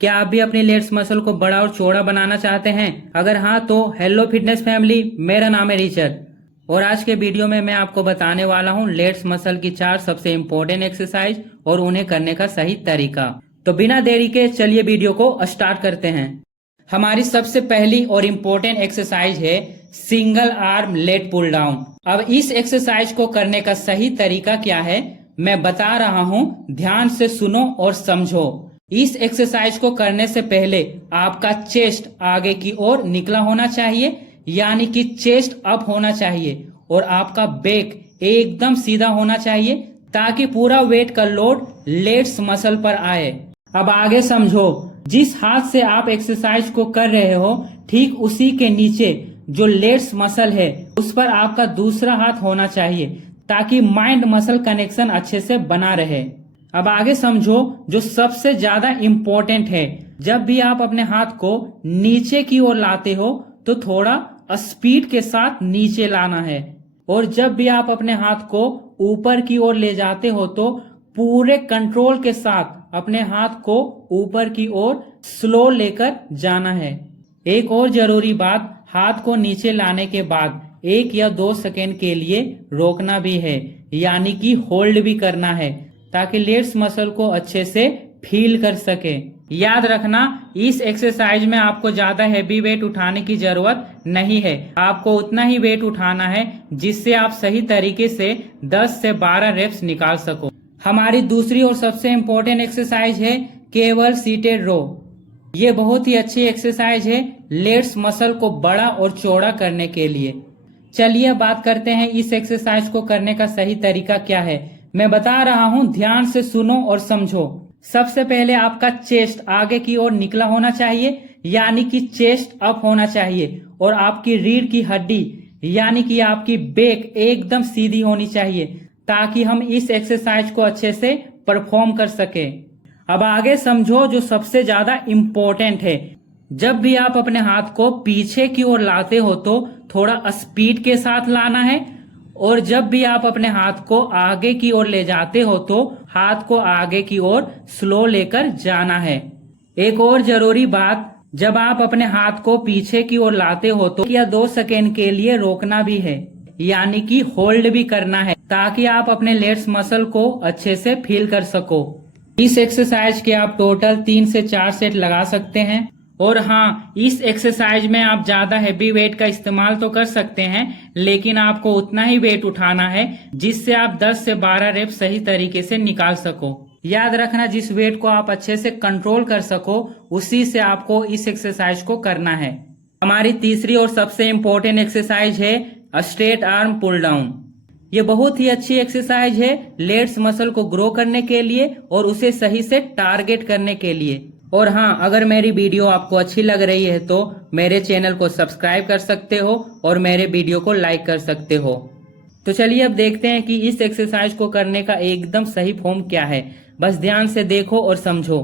क्या आप भी अपनी लेट्स मसल को बड़ा और चौड़ा बनाना चाहते हैं? अगर हाँ तो हेलो फिटनेस फैमिली, मेरा नाम है रिचर्ड और आज के वीडियो में मैं आपको बताने वाला हूँ लेट्स मसल की 4 सबसे इम्पोर्टेंट एक्सरसाइज और उन्हें करने का सही तरीका। तो बिना देरी के चलिए वीडियो को स्टार्ट करते हैं। हमारी सबसे पहली और इम्पोर्टेंट एक्सरसाइज है single arm lat pull down. अब इस एक्सरसाइज को करने का सही तरीका क्या है मैं बता रहा हूँ, ध्यान से सुनो और समझो। इस एक्सरसाइज को करने से पहले आपका चेस्ट आगे की ओर निकला होना चाहिए, यानी कि चेस्ट अप होना चाहिए और आपका बैक एकदम सीधा होना चाहिए ताकि पूरा वेट का लोड लेट्स मसल पर आए। अब आगे समझो, जिस हाथ से आप एक्सरसाइज को कर रहे हो ठीक उसी के नीचे जो लेट्स मसल है उस पर आपका दूसरा हाथ होना चाहिए ताकि माइंड मसल कनेक्शन अच्छे से बना रहे। अब आगे समझो, जो सबसे ज्यादा इम्पोर्टेंट है, जब भी आप अपने हाथ को नीचे की ओर लाते हो तो थोड़ा स्पीड के साथ नीचे लाना है और जब भी आप अपने हाथ को ऊपर की ओर ले जाते हो तो पूरे कंट्रोल के साथ अपने हाथ को ऊपर की ओर स्लो लेकर जाना है। एक और जरूरी बात, हाथ को नीचे लाने के बाद 1 या 2 सेकेंड के लिए रोकना भी है, यानी कि होल्ड भी करना है ताकि लेट्स मसल को अच्छे से फील कर सके। याद रखना, इस एक्सरसाइज में आपको ज्यादा हैवी वेट उठाने की जरूरत नहीं है, आपको उतना ही वेट उठाना है जिससे आप सही तरीके से 10 से 12 रेप्स निकाल सको। हमारी दूसरी और सबसे इम्पोर्टेंट एक्सरसाइज है केबल सीटेड रो। ये बहुत ही अच्छी एक्सरसाइज है लेट्स मसल को बड़ा और चौड़ा करने के लिए। चलिए बात करते हैं इस एक्सरसाइज को करने का सही तरीका क्या है। मैं बता रहा हूं, ध्यान से सुनो और समझो। सबसे पहले आपका चेस्ट आगे की ओर निकला होना चाहिए, यानी कि चेस्ट अप होना चाहिए और आपकी रीढ़ की हड्डी यानी कि आपकी बैक एकदम सीधी होनी चाहिए ताकि हम इस एक्सरसाइज को अच्छे से परफॉर्म कर सके। अब आगे समझो, जो सबसे ज्यादा इम्पोर्टेंट है, जब भी आप अपने हाथ को पीछे की ओर लाते हो तो थोड़ा स्पीड के साथ लाना है और जब भी आप अपने हाथ को आगे की ओर ले जाते हो तो हाथ को आगे की ओर स्लो लेकर जाना है। एक और जरूरी बात, जब आप अपने हाथ को पीछे की ओर लाते हो तो 1 या 2 सेकेंड के लिए रोकना भी है, यानी कि होल्ड भी करना है ताकि आप अपने लेट्स मसल को अच्छे से फील कर सको। इस एक्सरसाइज के आप टोटल 3 से 4 सेट लगा सकते हैं और हाँ, इस एक्सरसाइज में आप ज्यादा हैवी वेट का इस्तेमाल तो कर सकते हैं, लेकिन आपको उतना ही वेट उठाना है जिससे आप 10 से 12 रेप सही तरीके से निकाल सको। याद रखना, जिस वेट को आप अच्छे से कंट्रोल कर सको उसी से आपको इस एक्सरसाइज को करना है। हमारी तीसरी और सबसे इम्पोर्टेंट एक्सरसाइज है स्ट्रेट आर्म पुल डाउन। ये बहुत ही अच्छी एक्सरसाइज है लेट्स मसल को ग्रो करने के लिए और उसे सही से टारगेट करने के लिए। और हाँ, अगर मेरी वीडियो आपको अच्छी लग रही है तो मेरे चैनल को सब्सक्राइब कर सकते हो और मेरे वीडियो को लाइक कर सकते हो। तो चलिए अब देखते हैं कि इस एक्सरसाइज को करने का एकदम सही फॉर्म क्या है। बस ध्यान से देखो और समझो।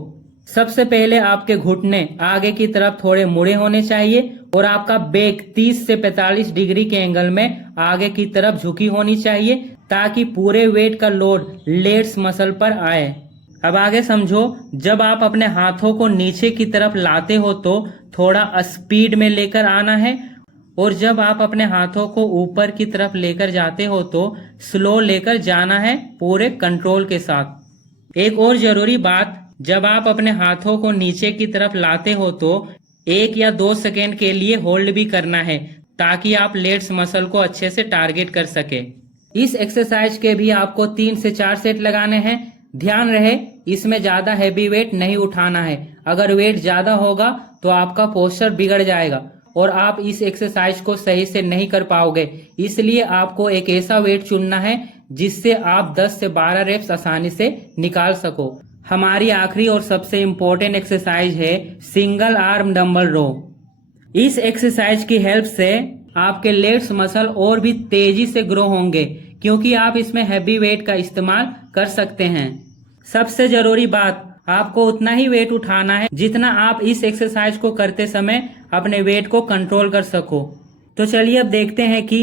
सबसे पहले आपके घुटने आगे की तरफ थोड़े मुड़े होने चाहिए और आपका बैक 30 से 45 डिग्री के एंगल में आगे की तरफ झुकी होनी चाहिए ताकि पूरे वेट का लोड लेट्स मसल पर आए। अब आगे समझो, जब आप अपने हाथों को नीचे की तरफ लाते हो तो थोड़ा स्पीड में लेकर आना है और जब आप अपने हाथों को ऊपर की तरफ लेकर जाते हो तो स्लो लेकर जाना है पूरे कंट्रोल के साथ। एक और जरूरी बात, जब आप अपने हाथों को नीचे की तरफ लाते हो तो 1 या 2 सेकेंड के लिए होल्ड भी करना है ताकि आप लेट्स मसल को अच्छे से टारगेट कर सके। इस एक्सरसाइज के भी आपको 3 से 4 सेट लगाने हैं। ध्यान रहे, इसमें ज्यादा हैवी वेट नहीं उठाना है, अगर वेट ज्यादा होगा तो आपका पोस्चर बिगड़ जाएगा और आप इस एक्सरसाइज को सही से नहीं कर पाओगे। इसलिए आपको एक ऐसा वेट चुनना है जिससे आप 10 से 12 रेप्स आसानी से निकाल सको। हमारी आखिरी और सबसे इम्पोर्टेंट एक्सरसाइज है सिंगल आर्म डंबल रो। इस एक्सरसाइज की हेल्प से आपके लेट्स मसल और भी तेजी से ग्रो होंगे क्योंकि आप इसमें हैवी वेट का इस्तेमाल कर सकते हैं। सबसे जरूरी बात, आपको उतना ही वेट उठाना है जितना आप इस एक्सरसाइज को करते समय अपने वेट को कंट्रोल कर सको। तो चलिए अब देखते हैं कि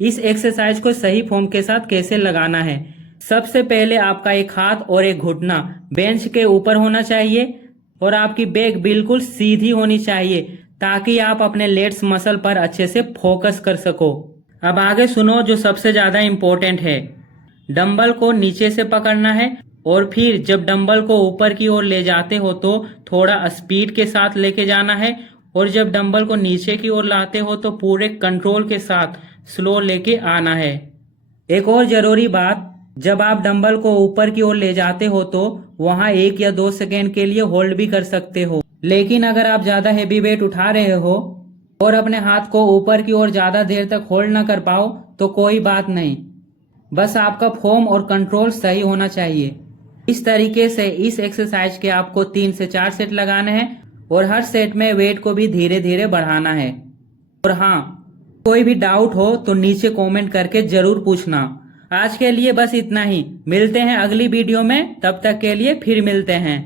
इस एक्सरसाइज को सही फॉर्म के साथ कैसे लगाना है। सबसे पहले आपका एक हाथ और एक घुटना बेंच के ऊपर होना चाहिए और आपकी बैक बिल्कुल सीधी होनी चाहिए ताकि आप अपने लेट्स मसल पर अच्छे से फोकस कर सको। अब आगे सुनो जो सबसे ज्यादा इम्पोर्टेंट है। डंबल को नीचे से पकड़ना है और फिर जब डंबल को ऊपर की ओर ले जाते हो तो थोड़ा स्पीड के साथ लेके जाना है, और जब डंबल को नीचे की ओर लाते हो तो पूरे कंट्रोल के साथ स्लो लेके आना है। एक और जरूरी बात, जब आप डंबल को ऊपर की ओर ले जाते हो तो वहां 1 या 2 सेकेंड के लिए होल्ड भी कर सकते हो, लेकिन अगर आप ज्यादा हैवी वेट उठा रहे हो और अपने हाथ को ऊपर की ओर ज्यादा देर तक होल्ड ना कर पाओ तो कोई बात नहीं, बस आपका फॉर्म और कंट्रोल सही होना चाहिए। इस तरीके से इस एक्सरसाइज के आपको 3 से 4 सेट लगाने हैं और हर सेट में वेट को भी धीरे धीरे बढ़ाना है। और हाँ, कोई भी डाउट हो तो नीचे कमेंट करके जरूर पूछना। आज के लिए बस इतना ही, मिलते हैं अगली वीडियो में, तब तक के लिए फिर मिलते हैं।